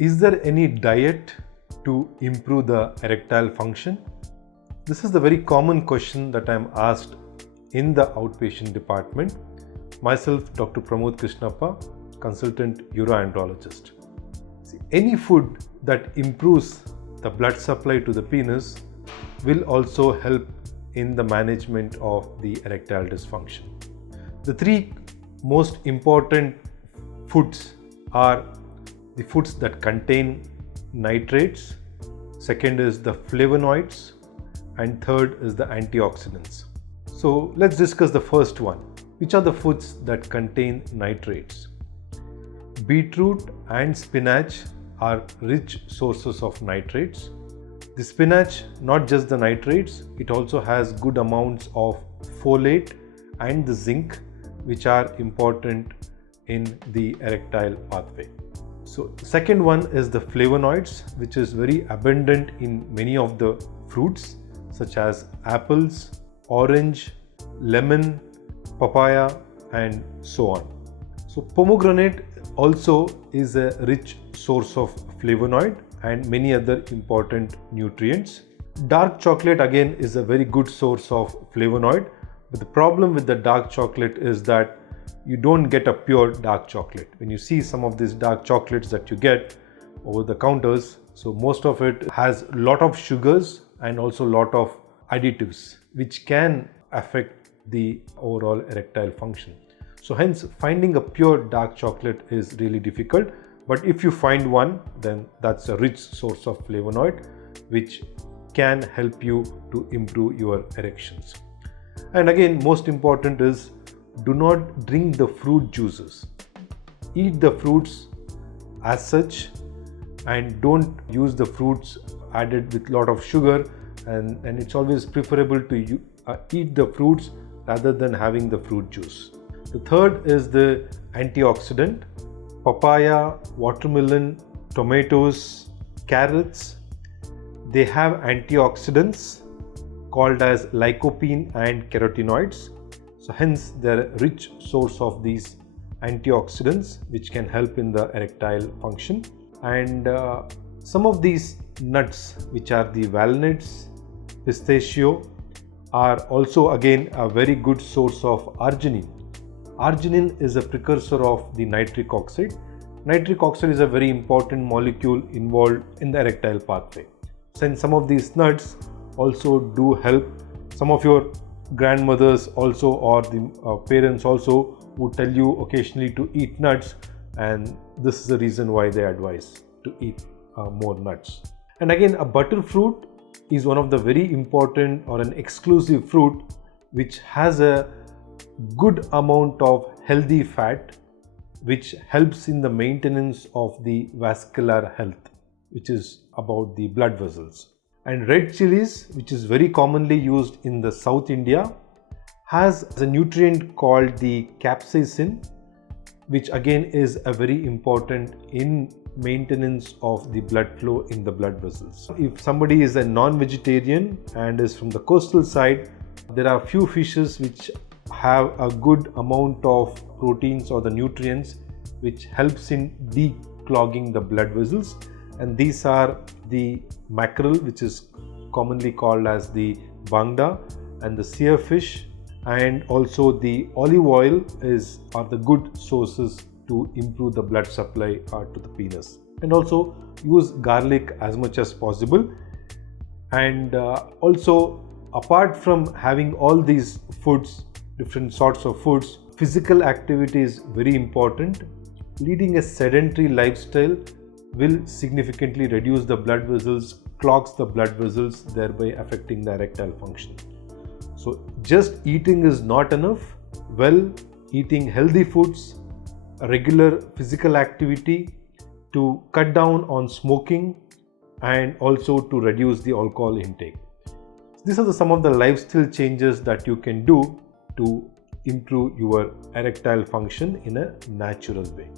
Is there any diet to improve the erectile function? This is the very common question that I am asked in the outpatient department. Myself, Dr. Pramod Krishnappa, consultant uro-andrologist. Any food that improves the blood supply to the penis will also help in the management of the erectile dysfunction. The three most important foods are the foods that contain nitrates, second is the flavonoids, and third is the antioxidants. So let's discuss the first one. Which are the foods that contain nitrates? Beetroot and spinach are rich sources of nitrates. The spinach, not just the nitrates, it also has good amounts of folate and the zinc, which are important in the erectile pathway. So second one is the flavonoids, which is very abundant in many of the fruits such as apples, orange, lemon, papaya, and so on. So pomegranate also is a rich source of flavonoid and many other important nutrients. Dark chocolate again is a very good source of flavonoid, but the problem with the dark chocolate is that you don't get a pure dark chocolate. When you see some of these dark chocolates that you get over the counters, so most of it has a lot of sugars and also a lot of additives which can affect the overall erectile function. So hence finding a pure dark chocolate is really difficult, but if you find one, then that's a rich source of flavonoid which can help you to improve your erections. And again, most important is do not drink the fruit juices. Eat the fruits as such and don't use the fruits added with a lot of sugar, and it's always preferable to eat the fruits rather than having the fruit juice. The third is the antioxidant. Papaya, watermelon, tomatoes, carrots, they have antioxidants called as lycopene and carotenoids. So hence they're a rich source of these antioxidants which can help in the erectile function. And some of these nuts, which are the walnuts, pistachio, are also again a very good source of arginine. Arginine is a precursor of the nitric oxide. Nitric oxide is a very important molecule involved in the erectile pathway. Since some of these nuts also do help, some of your grandmothers also or the parents also would tell you occasionally to eat nuts, and this is the reason why they advise to eat more nuts. And again, a butterfruit is one of the very important or an exclusive fruit which has a good amount of healthy fat which helps in the maintenance of the vascular health, which is about the blood vessels. And red chilies, which is very commonly used in the South India, has a nutrient called the capsaicin, which again is a very important in maintenance of the blood flow in the blood vessels. If somebody is a non-vegetarian and is from the coastal side, there are few fishes which have a good amount of proteins or the nutrients which helps in declogging the blood vessels, and these are the mackerel, which is commonly called as the bangda, and the seerfish, and also the olive oil are the good sources to improve the blood supply to the penis. And also use garlic as much as possible. And also, apart from having all these foods, different sorts of foods, physical activity is very important. Leading a sedentary lifestyle will significantly reduce the blood vessels, clogs the blood vessels, thereby affecting the erectile function. So just eating is not enough. Well, eating healthy foods, regular physical activity, to cut down on smoking, and also to reduce the alcohol intake. These are some of the lifestyle changes that you can do to improve your erectile function in a natural way.